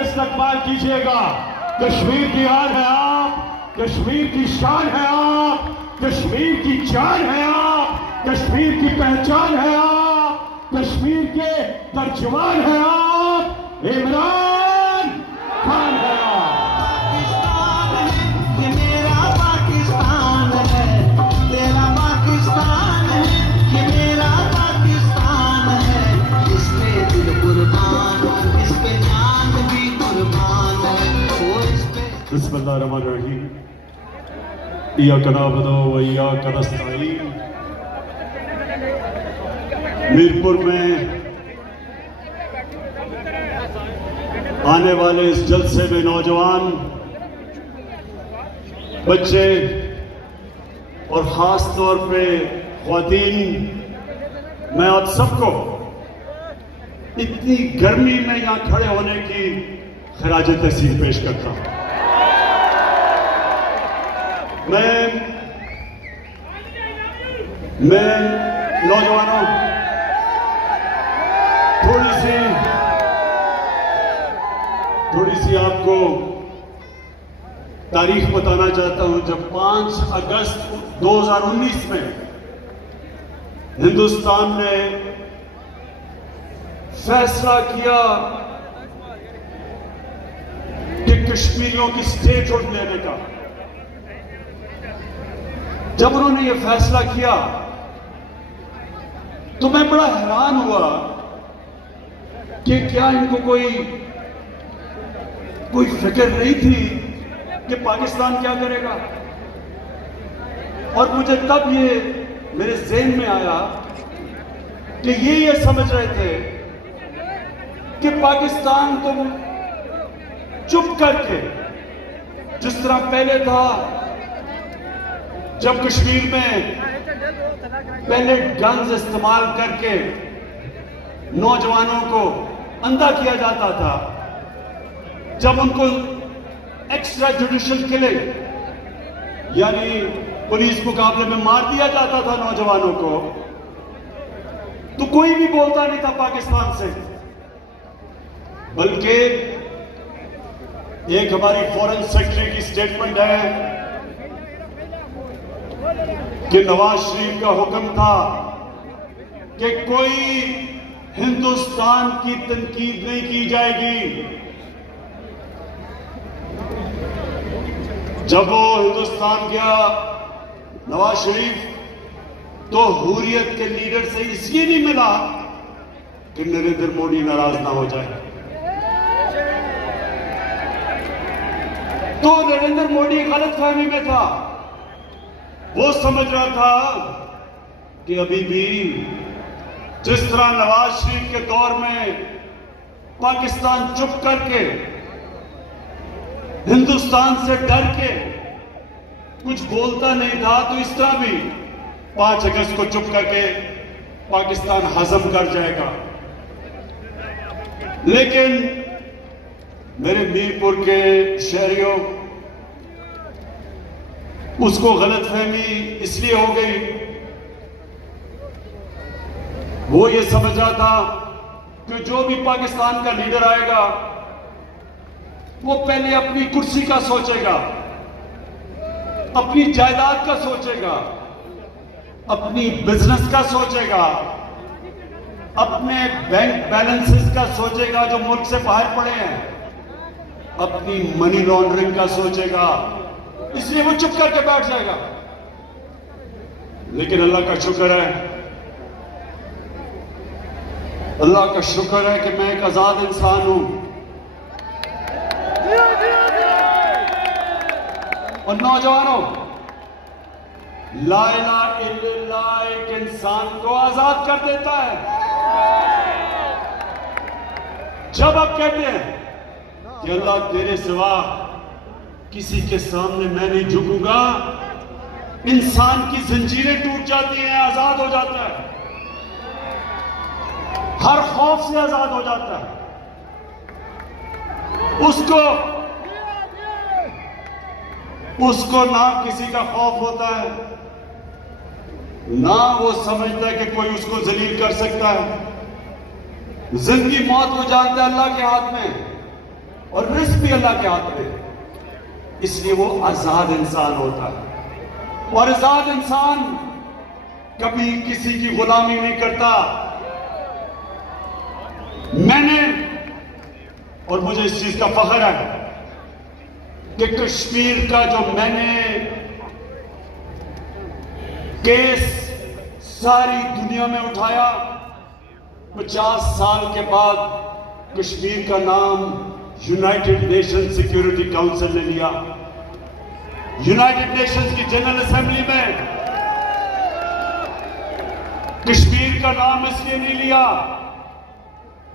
के इस्तकबाल कीजिएगा। कश्मीर की आन है आप, कश्मीर की शान है आप, कश्मीर की जान है आप, कश्मीर की पहचान है आप, कश्मीर के तर्जुमान है आप, इमरान खान है आप। पाकिस्तान है ये मेरा पाकिस्तान है, तेरा पाकिस्तान है ये मेरा पाकिस्तान है। इस पे दिल कुर्बान, इस पे जान भी कुर्बान है, वो इस पे। बिस्मिल्लाहिर्रहमानिर्रहीम। इय्याका नअबुदु व इय्याका नस्तईन। मीरपुर में आने वाले इस जलसे में नौजवान, बच्चे और ख़ास तौर पे ख्वातीन, मैं आप सबको इतनी गर्मी में यहाँ खड़े होने की खराज तहसीन पेश करता हूँ। मैं नौजवानों थोड़ी सी आपको तारीख बताना चाहता हूं। जब 5 अगस्त 2019 में हिंदुस्तान ने फैसला किया कि कश्मीरियों की स्टेटहुड लेने का, जब उन्होंने यह फैसला किया तो मैं बड़ा हैरान हुआ कि क्या इनको कोई फिक्र नहीं थी कि पाकिस्तान क्या करेगा। और मुझे तब ये मेरे ज़हन में आया कि ये समझ रहे थे कि पाकिस्तान तो चुप करके, जिस तरह पहले था जब कश्मीर में पहले गन्स इस्तेमाल करके नौजवानों को अंधा किया जाता था, जब उनको एक्स्ट्रा जुडिशियल किलिंग यानी पुलिस मुकाबले में मार दिया जाता था नौजवानों को, तो कोई भी बोलता नहीं था पाकिस्तान से। बल्कि एक हमारी फॉरेन सेक्रेटरी की स्टेटमेंट है कि नवाज शरीफ का हुक्म था कि कोई हिंदुस्तान की तनकीद नहीं की जाएगी। जब वो हिंदुस्तान गया नवाज शरीफ, तो हुर्रियत के लीडर से इसलिए नहीं मिला कि नरेंद्र मोदी नाराज ना हो जाए। तो नरेंद्र मोदी गलतफहमी में था, वो समझ रहा था कि अभी भी जिस तरह नवाज शरीफ के दौर में पाकिस्तान चुप करके, हिंदुस्तान से डर के कुछ बोलता नहीं था, तो इस तरह भी 5 अगस्त को चुप करके पाकिस्तान हजम कर जाएगा। लेकिन मेरे मीरपुर के शहरियों, उसको गलतफहमी इसलिए हो गई, वो ये समझ रहा था कि जो भी पाकिस्तान का लीडर आएगा वो पहले अपनी कुर्सी का सोचेगा, अपनी जायदाद का सोचेगा, अपनी बिजनेस का सोचेगा, अपने बैंक बैलेंसेस का सोचेगा जो मुल्क से बाहर पड़े हैं, अपनी मनी लॉन्ड्रिंग का सोचेगा, इसलिए वो चुप करके बैठ जाएगा। लेकिन अल्लाह का शुक्र है, अल्लाह का शुक्र है कि मैं एक आजाद इंसान हूं। और नौजवानों, ला इलाहा इल्लल्लाह एक इंसान को आजाद कर देता है। जब आप कहते हैं कि अल्लाह तेरे सिवा किसी के सामने मैं नहीं झुकूंगा, इंसान की जंजीरें टूट जाती हैं, आजाद हो जाता है, हर खौफ से आजाद हो जाता है। उसको ना किसी का खौफ होता है, ना वो समझता है कि कोई उसको जलील कर सकता है। जिंदगी मौत को जानता है अल्लाह के हाथ में। और रिस्क भी अल्लाह के हाथ में है, इसलिए वो आजाद इंसान होता है। और आजाद इंसान कभी किसी की गुलामी नहीं करता। मैंने, और मुझे इस चीज का फख्र है कि कश्मीर का जो मैंने केस सारी दुनिया में उठाया, 50 साल के बाद कश्मीर का नाम यूनाइटेड नेशन सिक्योरिटी काउंसिल ने लिया। यूनाइटेड नेशंस की जनरल असेंबली में कश्मीर का नाम इसलिए नहीं लिया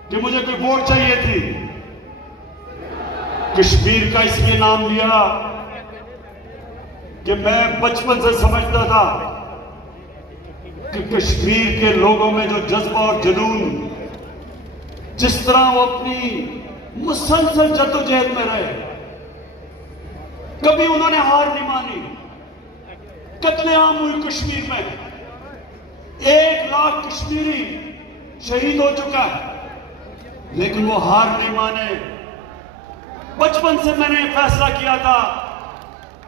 कि मुझे कोई वोट चाहिए थी, कश्मीर का इसलिए नाम लिया कि मैं बचपन से समझता था कि कश्मीर के लोगों में जो जज्बा और जुनून, जिस तरह वो अपनी मुसलसल जद्दोजहद में रहे, कभी उन्होंने हार नहीं मानी। कत्लेआम हुई कश्मीर में, 1 लाख कश्मीरी शहीद हो चुका है, लेकिन वो हार नहीं माने। बचपन से मैंने फैसला किया था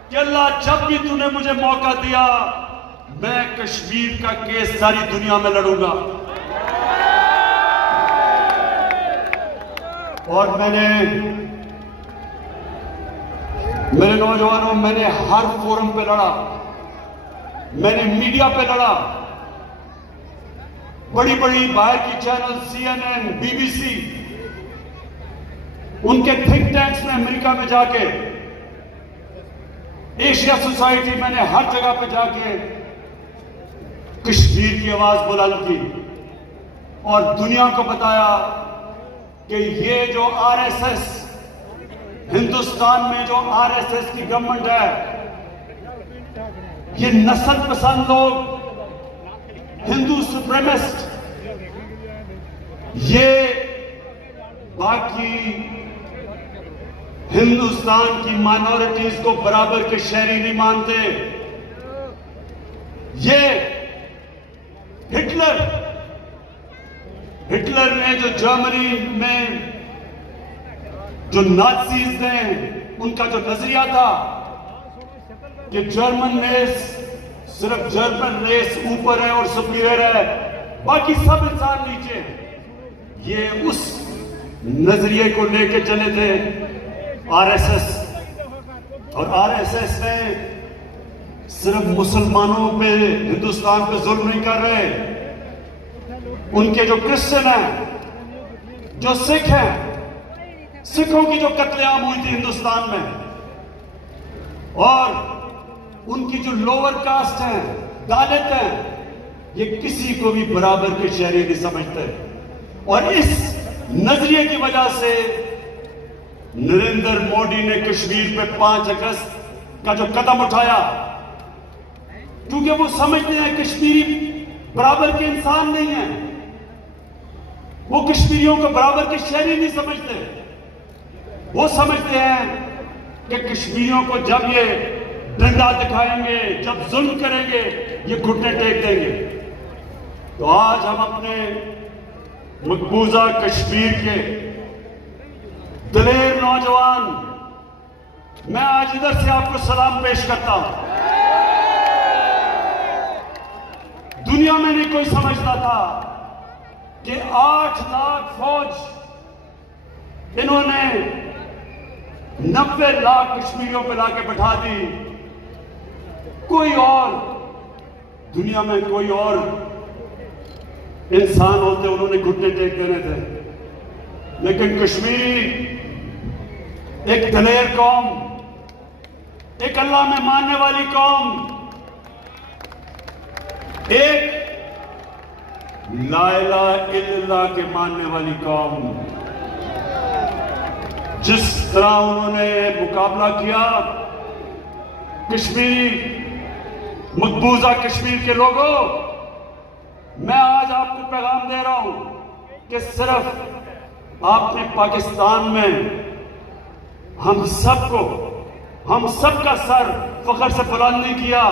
कि अल्लाह जब भी तूने मुझे मौका दिया, मैं कश्मीर का केस सारी दुनिया में लड़ूंगा। और मेरे नौजवानों, मैंने हर फोरम पे लड़ा, मैंने मीडिया पे लड़ा, बड़ी बड़ी बाहर की चैनल CNN, BBC, उनके थिंक टैंक्स में अमेरिका में जाके, एशिया सोसाइटी, मैंने हर जगह पे जाके कश्मीर की आवाज बुलंद की और दुनिया को बताया कि ये जो RSS, हिंदुस्तान में जो RSS की गवर्नमेंट है, ये नस्ल पसंद लोग, हिंदू सुप्रीमिस्ट, ये बाकी हिंदुस्तान की माइनॉरिटीज को बराबर के शहरी नहीं मानते। ये हिटलर ने जो जर्मनी में जो नाज़ीज ने, उनका जो नजरिया था कि जर्मन रेस, सिर्फ जर्मन रेस ऊपर है और सुपीरियर है, बाकी सब इंसान नीचे हैं, ये उस नजरिए को लेके चले थे RSS। और RSS ने सिर्फ मुसलमानों पे, हिंदुस्तान पे जुल्म नहीं कर रहे, उनके जो क्रिश्चियन हैं, जो सिख हैं, सिखों की जो कत्लेआम हुई थी हिंदुस्तान में, और उनकी जो लोअर कास्ट है, दलित हैं, ये किसी को भी बराबर के शहरी नहीं समझते। और इस नजरिए की वजह से नरेंद्र मोदी ने कश्मीर पे 5 अगस्त का जो कदम उठाया, क्योंकि वो समझते हैं कश्मीरी बराबर के इंसान नहीं है, वो कश्मीरियों को बराबर के शहरी नहीं समझते। वो समझते हैं कि कश्मीरियों को जब ये डंडा दिखाएंगे, जब जुल्म करेंगे, ये घुटने टेक देंगे। तो आज हम अपने मकबूजा कश्मीर के दलेर नौजवान, मैं आज इधर से आपको सलाम पेश करता हूं। दुनिया में नहीं कोई समझता था कि 8 लाख फौज इन्होंने 90 लाख कश्मीरियों पे लाके बैठा दी। कोई और दुनिया में कोई और इंसान होते, उन्होंने घुटने टेक देने थे, लेकिन कश्मीरी एक दलेर कौम, एक अल्लाह में मानने वाली कौम, एक ला इलाहा इल्लल्लाह के मानने वाली कौम, जिस तरह उन्होंने मुकाबला किया, कश्मीरी मकबूजा कश्मीर के लोगों, मैं आज आपको पैगाम दे रहा हूं कि सिर्फ आपने पाकिस्तान में हम सबका सर फख्र से बुलंद नहीं किया,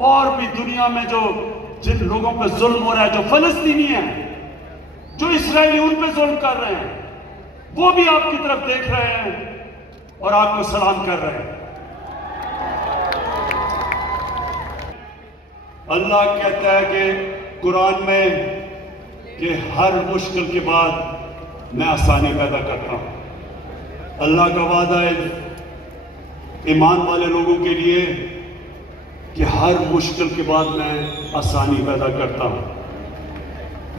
और भी दुनिया में जो जिन लोगों पे जुल्म हो रहा है, जो फलस्तीनी है, जो इसराइली उन पे जुल्म कर रहे हैं, वो भी आपकी तरफ देख रहे हैं और आपको सलाम कर रहे हैं। अल्लाह कहता है कि कुरान में कि हर मुश्किल के बाद मैं आसानी पैदा करता हूं। अल्लाह का वादा है ईमान वाले लोगों के लिए कि हर मुश्किल के बाद मैं आसानी पैदा करता हूं।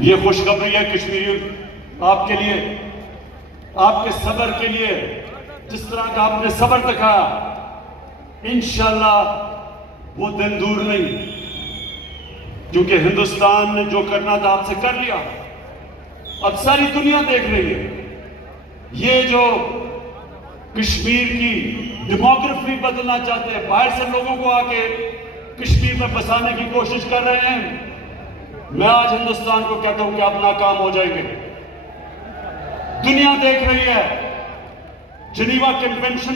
ये खुशखबरी है कश्मीरी आपके लिए, आपके सब्र के लिए। जिस तरह का आपने सब्र दिखाया, इंशाअल्लाह वो दिन दूर नहीं, क्योंकि हिंदुस्तान ने जो करना था आपसे कर लिया। अब सारी दुनिया देख रही है। ये जो कश्मीर की डेमोग्राफी बदलना चाहते हैं, बाहर से लोगों को आके कश्मीर में बसाने की कोशिश कर रहे हैं, मैं आज हिंदुस्तान को कहता हूं कि आप नाकाम हो जाएंगे। दुनिया देख रही है। जिनीवा कन्वेंशन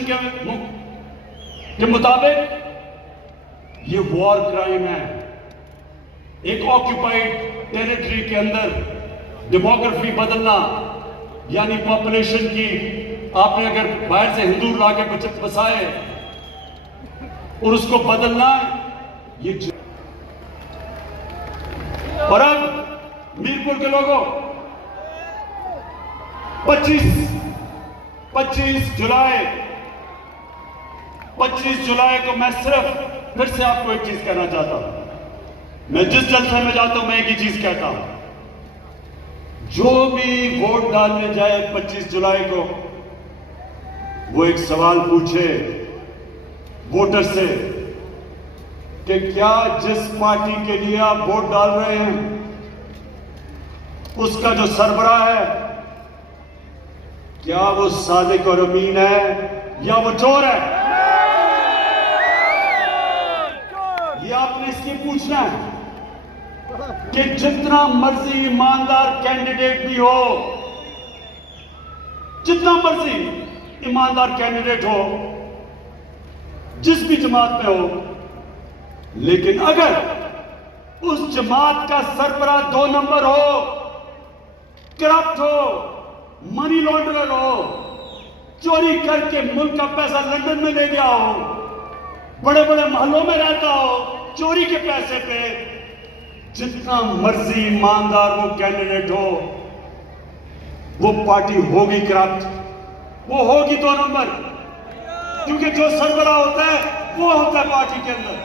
के मुताबिक ये वॉर क्राइम है। एक ऑक्यूपाइड टेरिटरी के अंदर डेमोग्राफी बदलना, यानी पॉपुलेशन की, आपने अगर बाहर से हिंदू लाके बसाए और उसको बदलना, ये और अब मीरपुर के लोगों 25 जुलाई को मैं सिर्फ फिर से आपको एक चीज कहना चाहता हूं। मैं जिस जलसे में जाता हूं मैं एक ही चीज कहता हूं, जो भी वोट डालने जाए 25 जुलाई को, वो एक सवाल पूछे वोटर से कि क्या जिस पार्टी के लिए आप वोट डाल रहे हैं उसका जो सरबराह है, क्या वो सादिक और अमीन है या वो चोर है? ये आपने इसलिए पूछना है कि जितना मर्जी ईमानदार कैंडिडेट भी हो, जितना मर्जी ईमानदार कैंडिडेट हो, जिस भी जमात में हो, लेकिन अगर उस जमात का सरबराह 2 नंबर हो, करप्ट हो, मनी लॉन्ड्रर हो, चोरी करके मुल्क का पैसा लंदन में ले गया हो, बड़े बड़े महलों में रहता हो चोरी के पैसे पे, जितना मर्जी ईमानदार वो कैंडिडेट हो, वो पार्टी होगी करप्ट, वो होगी 2 नंबर, क्योंकि जो सरबराह होता है वो होता है पार्टी के अंदर।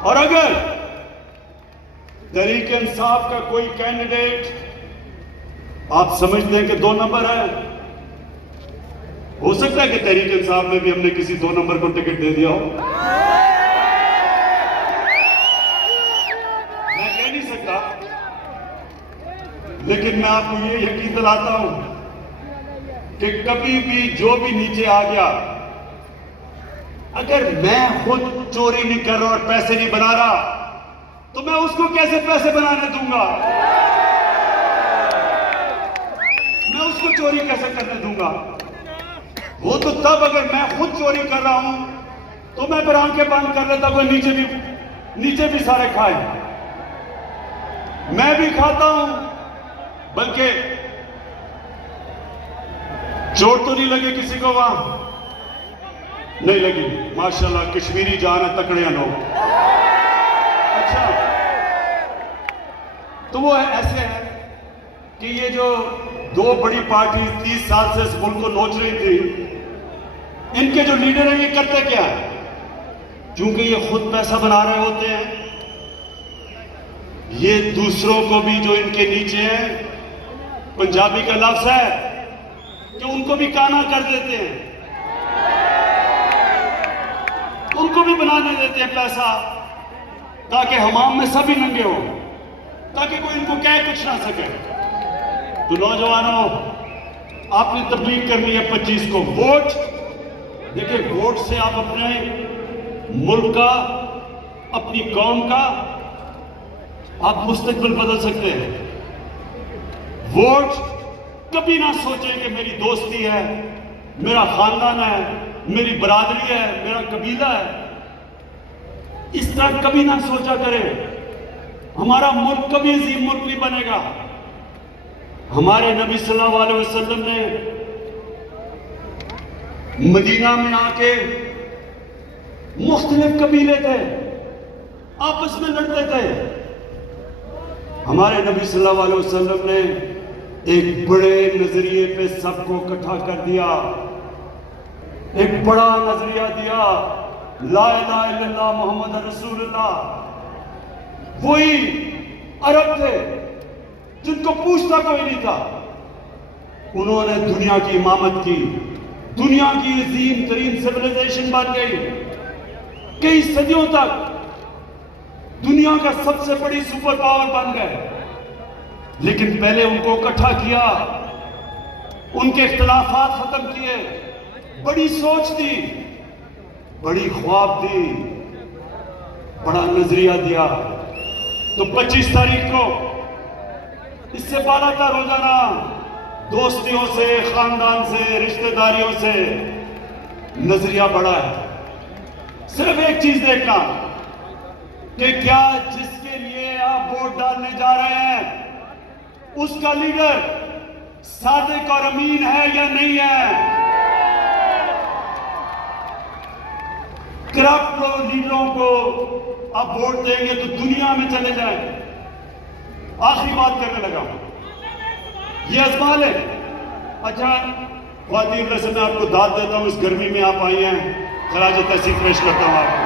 और अगर तहरीक इंसाफ का कोई कैंडिडेट आप समझते हैं कि 2 नंबर है, हो सकता है कि तहरीक इंसाफ में भी हमने किसी 2 नंबर को टिकट दे दिया हो, मैं कह नहीं सकता, लेकिन मैं आपको ये यकीन दिलाता हूं कि कभी भी जो भी नीचे आ गया, अगर मैं खुद चोरी नहीं कर रहा और पैसे नहीं बना रहा, तो मैं उसको कैसे पैसे बनाने दूंगा? मैं उसको चोरी कैसे करने दूंगा? वो तो तब अगर मैं खुद चोरी कर rहा हूं तो मैं फिर आंखें बंद कर लेता, कोई नीचे भी सारे खाए, मैं भी खाता हूं, बल्कि चोट तो नहीं लगी किसी को, वहां नहीं लगी, माशाल्लाह कश्मीरी जान है, तकड़े हैं लोग। अच्छा, तो वो ऐसे है कि ये जो 2 बड़ी पार्टी 30 साल से इस मुल्क को नोच रही थी, इनके जो लीडर हैं ये करते क्या है? क्योंकि ये खुद पैसा बना रहे होते हैं, ये दूसरों को भी जो इनके नीचे हैं, पंजाबी का लफ्ज है कि उनको भी काना कर देते हैं, उनको भी बनाने देते हैं पैसा, ताकि हमाम में सभी नंगे हो, ताकि कोई इनको कह कुछ ना सके। तो नौजवानों, आपने तब्लीग करनी है 25 को वोट। देखिए, वोट से आप अपने मुल्क का, अपनी कौम का आप मुस्तकबिल बदल सकते हैं। वोट कभी ना सोचें कि मेरी दोस्ती है, मेरा खानदान है, मेरी बरादरी है, मेरा कबीला है, इस तरह कभी ना सोचा करें। हमारा मुल्क कभी अजीम मुल्क नहीं बनेगा। हमारे नबी सल्लल्लाहु अलैहि वसल्लम ने मदीना में आके मुख्तलिफ कबीले थे, आपस में लड़ते थे। हमारे नबी सल्लल्लाहु अलैहि वसल्लम ने एक बड़े नजरिए पे सबको इकट्ठा कर दिया, एक बड़ा नजरिया दिया, ला इलाहा इल्लल्लाह मोहम्मद रसूलुल्लाह। वही अरब थे जिनको पूछता कोई नहीं था, उन्होंने दुनिया की इमामत की, दुनिया की अजीम तरीन सिविलाइजेशन बन गई। कई सदियों तक दुनिया का सबसे बड़ी सुपर पावर बन गए। लेकिन पहले उनको इकट्ठा किया, उनके इख्तिलाफात खत्म किए, बड़ी सोच दी, बड़ी ख्वाब दी, बड़ा नजरिया दिया। तो 25 तारीख को इससे बालाता रोजाना दोस्तियों से, खानदान से, रिश्तेदारियों से नजरिया बढ़ा है। सिर्फ एक चीज देखना कि क्या जिसके लिए आप वोट डालने जा रहे हैं उसका लीडर सादिक और अमीन है या नहीं है। करप्ट लीडरों को आप वोट देंगे तो दुनिया में चले जाएं। आखिरी बात करने लगा, ये अजमा ले। अच्छा ख्वातीन, वैसे मैं आपको दाद देता हूं, इस गर्मी में आप आई हैं, खराज तहसीन पेश करता हूं आपको।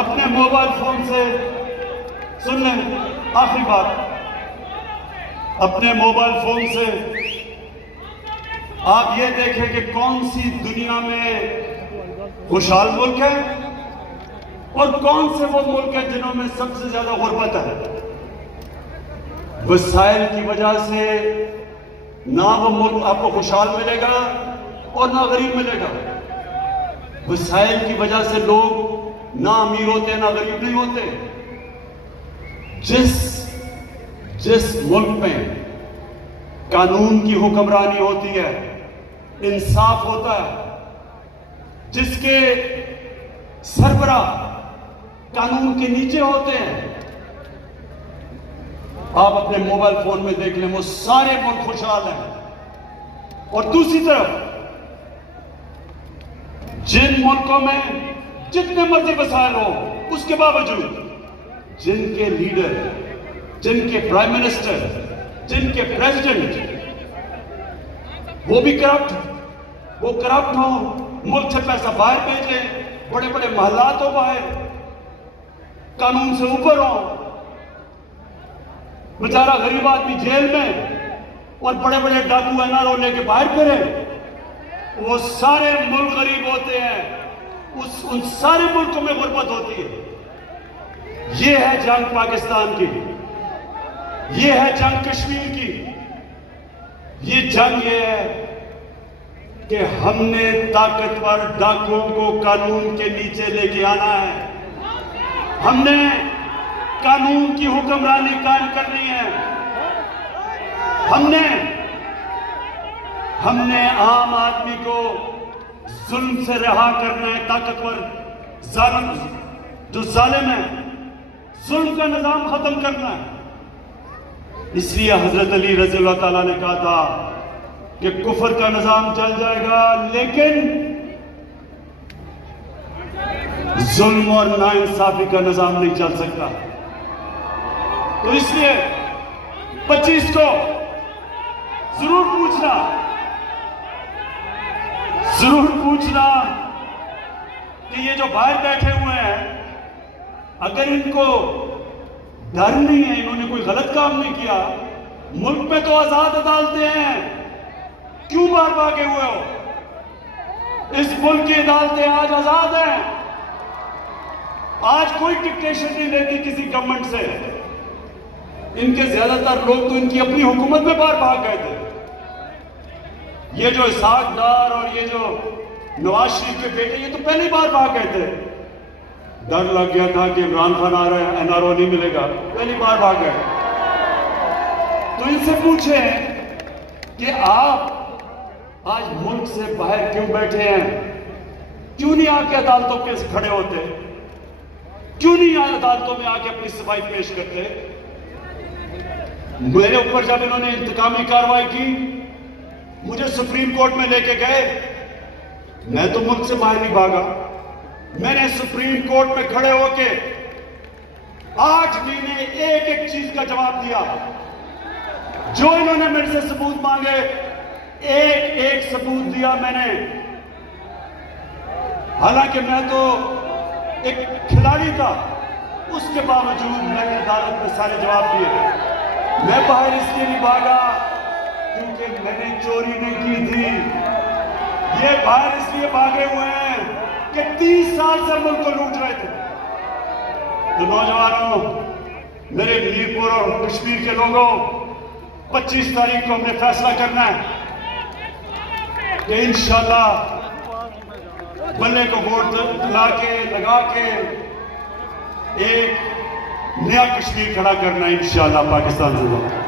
अपने मोबाइल फोन से सुन लें, आखिरी बात, अपने मोबाइल फोन से आप ये देखें कि कौन सी दुनिया में खुशहाल मुल्क है और कौन से वो मुल्क है जिन्हों में सबसे ज्यादा गुर्बत है। वसाइल की वजह से ना वो मुल्क आपको खुशहाल मिलेगा और ना गरीब मिलेगा। वसाइल की वजह से लोग ना अमीर होते ना गरीब नहीं होते। जिस मुल्क में कानून की हुक्मरानी होती है, इंसाफ होता है, जिसके सरबराह कानून के नीचे होते हैं, आप अपने मोबाइल फोन में देख लें, वो सारे मुल्क खुशहाल हैं। और दूसरी तरफ जिन मुल्कों में जितने मर्जी वसाइल हो, उसके बावजूद जिनके लीडर, जिनके प्राइम मिनिस्टर, जिनके प्रेसिडेंट वो भी करप्ट हो, मुल्क से पैसा बाहर भेजे, बड़े बड़े महलात हो बाहर, कानून से ऊपर हो, बेचारा गरीब आदमी जेल में और बड़े बड़े डाकू एनआरओ लेके बाहर फिरे। वो सारे मुल्क गरीब होते हैं, उन सारे मुल्कों में गुर्बत होती है। ये है जंग पाकिस्तान की, ये है जंग कश्मीर की। ये जंग ये है कि हमने ताकतवर डाकुओं को कानून के नीचे लेके आना है। हमने कानून की हुक्मरानी कायम करनी है। हमने आम आदमी को जुल्म से रहा करना है। ताकतवर जालिम जो जालिम है, जुल्म का निजाम खत्म करना है। इसलिए हजरत अली रज़ी अल्लाह ताला ने कहा था कि कुफर का निजाम चल जाएगा, लेकिन जुल्म और नाइंसाफी का निजाम नहीं चल सकता। तो इसलिए 25 को जरूर पूछना कि ये जो बाहर बैठे हुए हैं, अगर इनको डर नहीं है, इन्होंने कोई गलत काम नहीं किया, मुल्क में तो आजाद अदालतें हैं, क्यों बाहर भागे हुए हो? इस मुल्क की अदालतें आज आजाद हैं। आज कोई डिक्टेशन नहीं लेती किसी गवर्नमेंट से। इनके ज्यादातर लोग तो इनकी अपनी हुकूमत में बाहर भाग गए थे। ये जो इसहाक डार और ये जो नवाज शरीफ के बेटे, ये तो पहले ही बाहर भाग गए थे। डर लग गया था कि इमरान खान आ रहा है, एनआरओ नहीं मिलेगा, पहली बार भाग गए। तो इनसे पूछे कि आप आज मुल्क से बाहर क्यों बैठे हैं? क्यों नहीं आके अदालतों पे खड़े होते? क्यों नहीं अदालतों में आके अपनी सफाई पेश करते? मेरे ऊपर जब इन्होंने इंतकामी कार्रवाई की, मुझे सुप्रीम कोर्ट में लेके गए। मैं तो मुल्क से बाहर नहीं भागा, मैंने सुप्रीम कोर्ट में खड़े होके 8 महीने एक एक चीज का जवाब दिया। जो इन्होंने मेरे से सबूत मांगे, एक एक सबूत दिया मैंने। हालांकि मैं तो एक खिलाड़ी था, उसके बावजूद मैंने अदालत में सारे जवाब दिए। मैं बाहर इसलिए नहीं भागा क्योंकि मैंने चोरी नहीं की थी। ये बाहर इसलिए भागे हुए हैं कि 30 साल से मुल्क को लूट रहे थे। तो नौजवानों, मेरे मीरपुर और कश्मीर के लोगों, 25 तारीख को हमने फैसला करना है कि इंशाल्लाह बल्ले को वोट लगा के एक नया कश्मीर खड़ा करना है इंशाल्लाह पाकिस्तान जिंदाबाद।